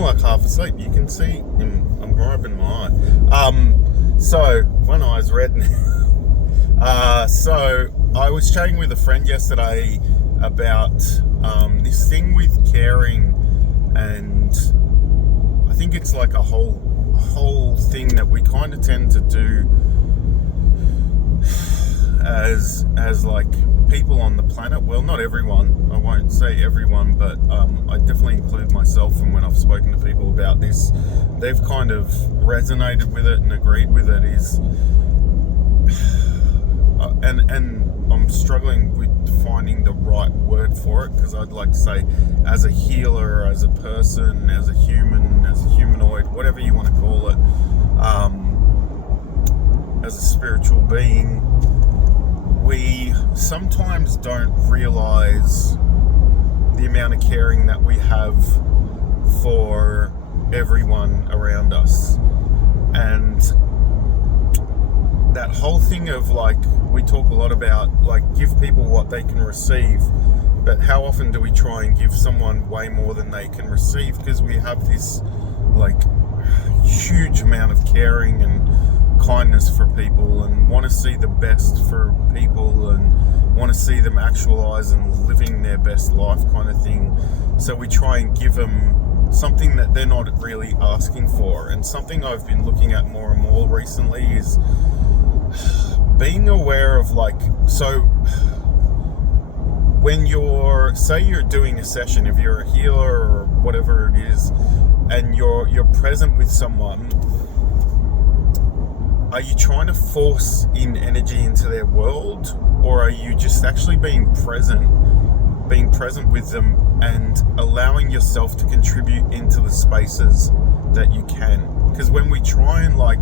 like half asleep. You can see I'm grabbing my eye. So one eye's red now. So I was chatting with a friend yesterday about this thing with caring, and I think it's like a whole thing that we kind of tend to do as like people on the planet. Well, not everyone, I won't say everyone, but I definitely include myself. And when I've spoken to people about this, they've kind of resonated with it and agreed with it. Is and I'm struggling with finding the right word for it, because I'd like to say, as a healer, as a person, as a human, as a humanoid, whatever you want to call it, as a spiritual being, we sometimes don't realize the amount of caring that we have for everyone around us. And that whole thing of like, we talk a lot about like, give people what they can receive, but how often do we try and give someone way more than they can receive? Because we have this like huge amount of caring and kindness for people, and want to see the best for people, and want to see them actualize and living their best life kind of thing. So we try and give them something that they're not really asking for. And something I've been looking at more and more recently is being aware of like, so when say you're doing a session, if you're a healer or whatever it is, and you're present with someone, are you trying to force in energy into their world, or are you just actually being present with them and allowing yourself to contribute into the spaces that you can? Because when we try and like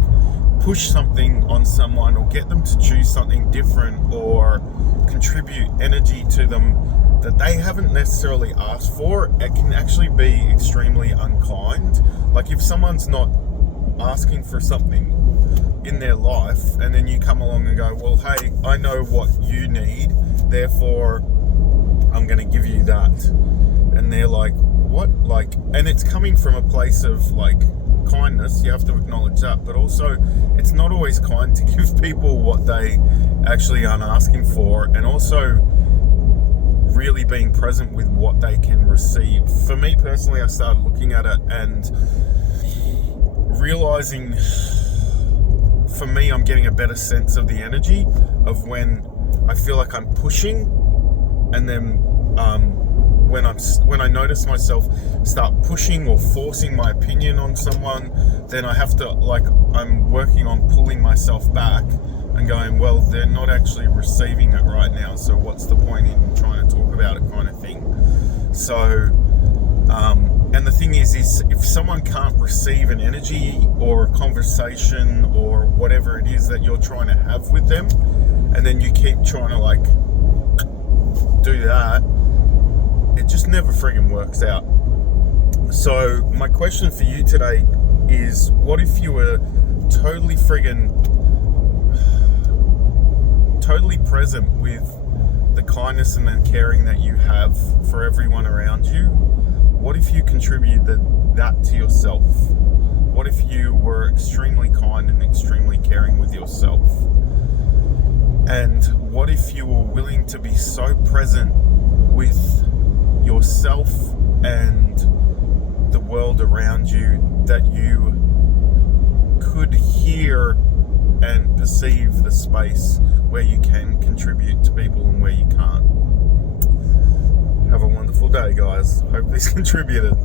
push something on someone, or get them to choose something different, or contribute energy to them that they haven't necessarily asked for, it can actually be extremely unkind. Like if someone's not asking for something in their life, and then you come along and go, well, hey, I know what you need, therefore I'm going to give you that. And they're like, what? Like, and it's coming from a place of like kindness, you have to acknowledge that, but also it's not always kind to give people what they actually aren't asking for, and also really being present with what they can receive. For me personally, I started looking at it and realizing, for me, I'm getting a better sense of the energy of when I feel like I'm pushing, and then when I notice myself start pushing or forcing my opinion on someone, then I have to, like, I'm working on pulling myself back and going, well, they're not actually receiving it right now, so what's the point in trying to talk about it, kind of thing. So and the thing is if someone can't receive an energy or a conversation or whatever it is that you're trying to have with them, and then you keep trying to like do that, it just never friggin' works out. So my question for you today is, what if you were totally present with the kindness and the caring that you have for everyone around you? What if you contributed that to yourself? What if you were extremely kind and extremely caring with yourself? And what if you were willing to be so present with yourself and the world around you that you could hear and perceive the space where you can contribute to people and where you can't? Have a wonderful day, guys. Hope this contributed.